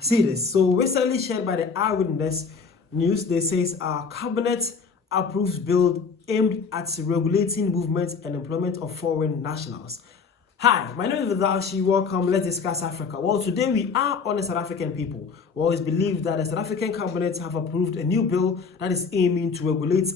See this. So recently shared by the Eyewitness News, they says cabinet approves bill aimed at regulating movement and employment of foreign nationals. Hi, my name is Vidashi. Welcome. Let's discuss Africa. Well, today we are on the South African people. We always believe that the South African cabinet have approved a new bill that is aiming to regulate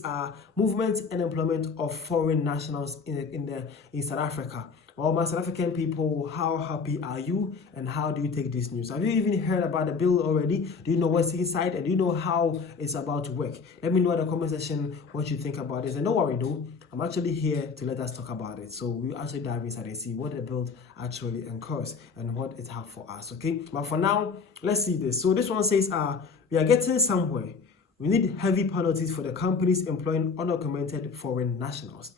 movement and employment of foreign nationals in South Africa. Well, my South African people, how happy are you and how do you take this news? Have you even heard about the bill already? Do you know what's inside and do you know how it's about to work? Let me know in the comment section what you think about this. And don't worry though, I'm actually here to let us talk about it. So we'll actually dive inside and see what the bill actually incurs and what it has for us, okay? But for now, let's see this. So this one says, we are getting somewhere. We need heavy penalties for the companies employing undocumented foreign nationals.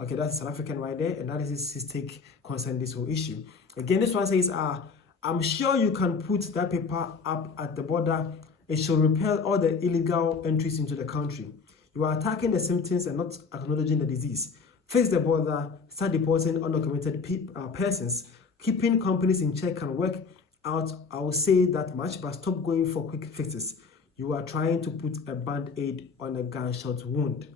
Okay, that's South African right there, and that is his take concerning this whole issue. Again, this one says, I'm sure you can put that paper up at the border. It should repel all the illegal entries into the country. You are attacking the symptoms and not acknowledging the disease. Fix the border, start deporting undocumented persons. Keeping companies in check can work out, I will say that much, but stop going for quick fixes. You are trying to put a band-aid on a gunshot wound.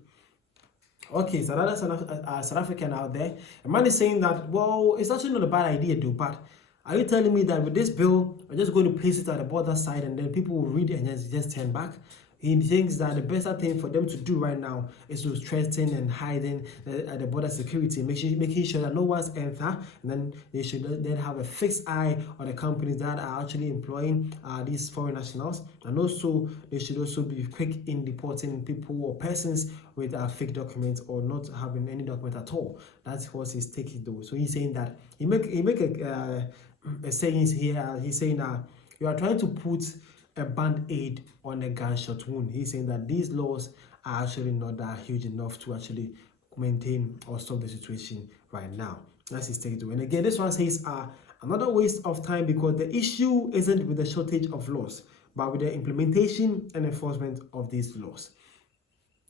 Okay, so another South African out there, a man is saying that, well, it's actually not a bad idea, though, but are you telling me that with this bill, we're just going to place it at the border side and then people will read it and just turn back? He thinks that the better thing for them to do right now is to strengthen and hiding the border security, making sure that no one's enter, and then they should then have a fixed eye on the companies that are actually employing these foreign nationals, and also they should also be quick in deporting people or persons with fake documents or not having any document at all. That's what he's taking though. So he's saying that he make a saying here. He's saying that you are trying to put a band-aid on a gunshot wound. He's saying that these laws are actually not that huge enough to actually maintain or stop the situation right now. That's his take too. And again, this one says another waste of time because the issue isn't with the shortage of laws, but with the implementation and enforcement of these laws.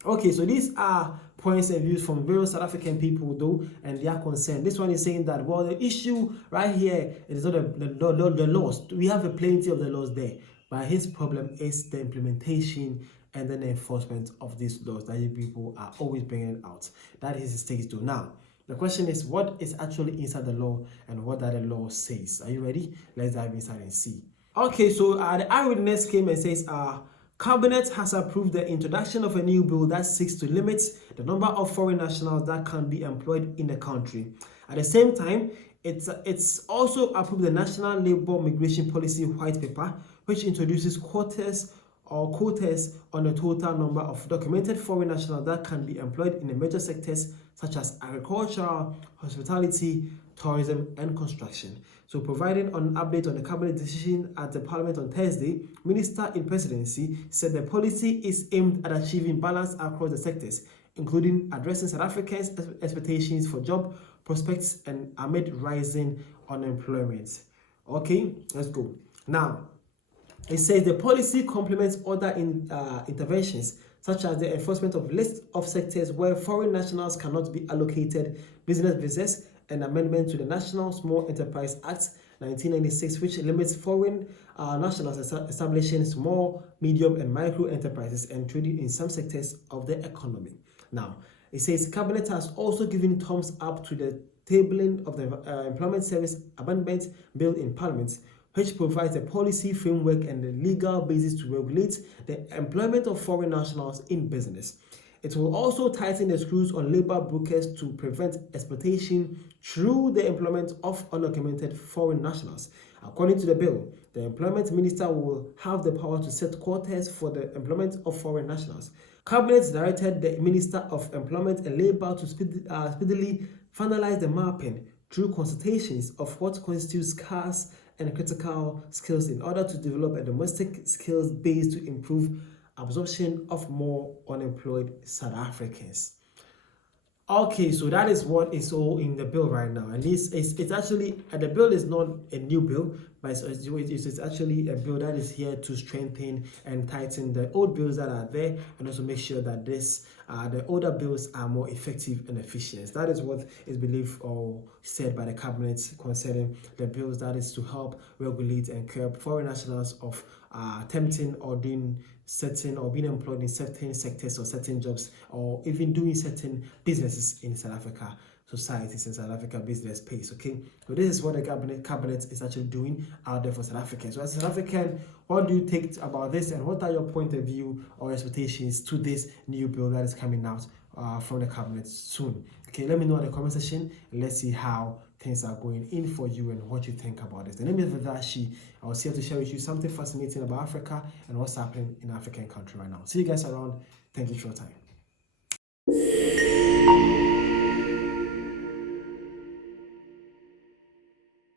Okay, so these are points and views from various South African people though, and they are concerned. This one is saying that, well, the issue right here is not the laws. We have a plenty of the laws there, but his problem is the implementation and then the enforcement of these laws that you people are always bringing out. That is his take too. Now, the question is, what is actually inside the law and what that the law says? Are you ready? Let's dive inside and see. Okay, so the Eyewitness came and says, Cabinet has approved the introduction of a new bill that seeks to limit the number of foreign nationals that can be employed in the country. At the same time, it's also approved the National Labour Migration Policy White Paper, which introduces quotas on the total number of documented foreign nationals that can be employed in the major sectors such as agriculture, hospitality, tourism, and construction. So providing an update on the cabinet decision at the parliament on Thursday, Minister in Presidency said the policy is aimed at achieving balance across the sectors, including addressing South Africans' expectations for job prospects and amid rising unemployment. Okay, let's go. Now, it says the policy complements other interventions such as the enforcement of list of sectors where foreign nationals cannot be allocated business visas and amendment to the National Small Enterprise Act 1996, which limits foreign nationals establishing small, medium, and micro enterprises and trading in some sectors of the economy. Now, it says Cabinet has also given thumbs up to the tabling of the Employment Service Amendment Bill in Parliament, which provides a policy framework and the legal basis to regulate the employment of foreign nationals in business. It will also tighten the screws on labor brokers to prevent exploitation through the employment of undocumented foreign nationals. According to the bill, the employment minister will have the power to set quotas for the employment of foreign nationals. Cabinet directed the Minister of Employment and Labor to speedily finalize the mapping through consultations of what constitutes scarce and critical skills in order to develop a domestic skills base to improve absorption of more unemployed South Africans. Okay, so that is what is all in the bill right now, and it's actually the bill is not a new bill, but it's actually a bill that is here to strengthen and tighten the old bills that are there, and also make sure that the older bills are more effective and efficient. That is what is believed or said by the cabinet concerning the bills that is to help regulate and curb foreign nationals of attempting or doing certain or being employed in certain sectors or certain jobs, or even doing certain businesses in South Africa societies and South Africa business space. Okay, so this is what the cabinet is actually doing out there for South Africans. So as a South African, what do you think about this, and what are your point of view or expectations to this new bill that is coming out from the cabinet soon? Okay, let me know in the comment section, and let's see how things are going in for you and what you think about this. The name is Vadashi. I was here to share with you something fascinating about Africa and what's happening in African country right now. See you guys around. Thank you for your time.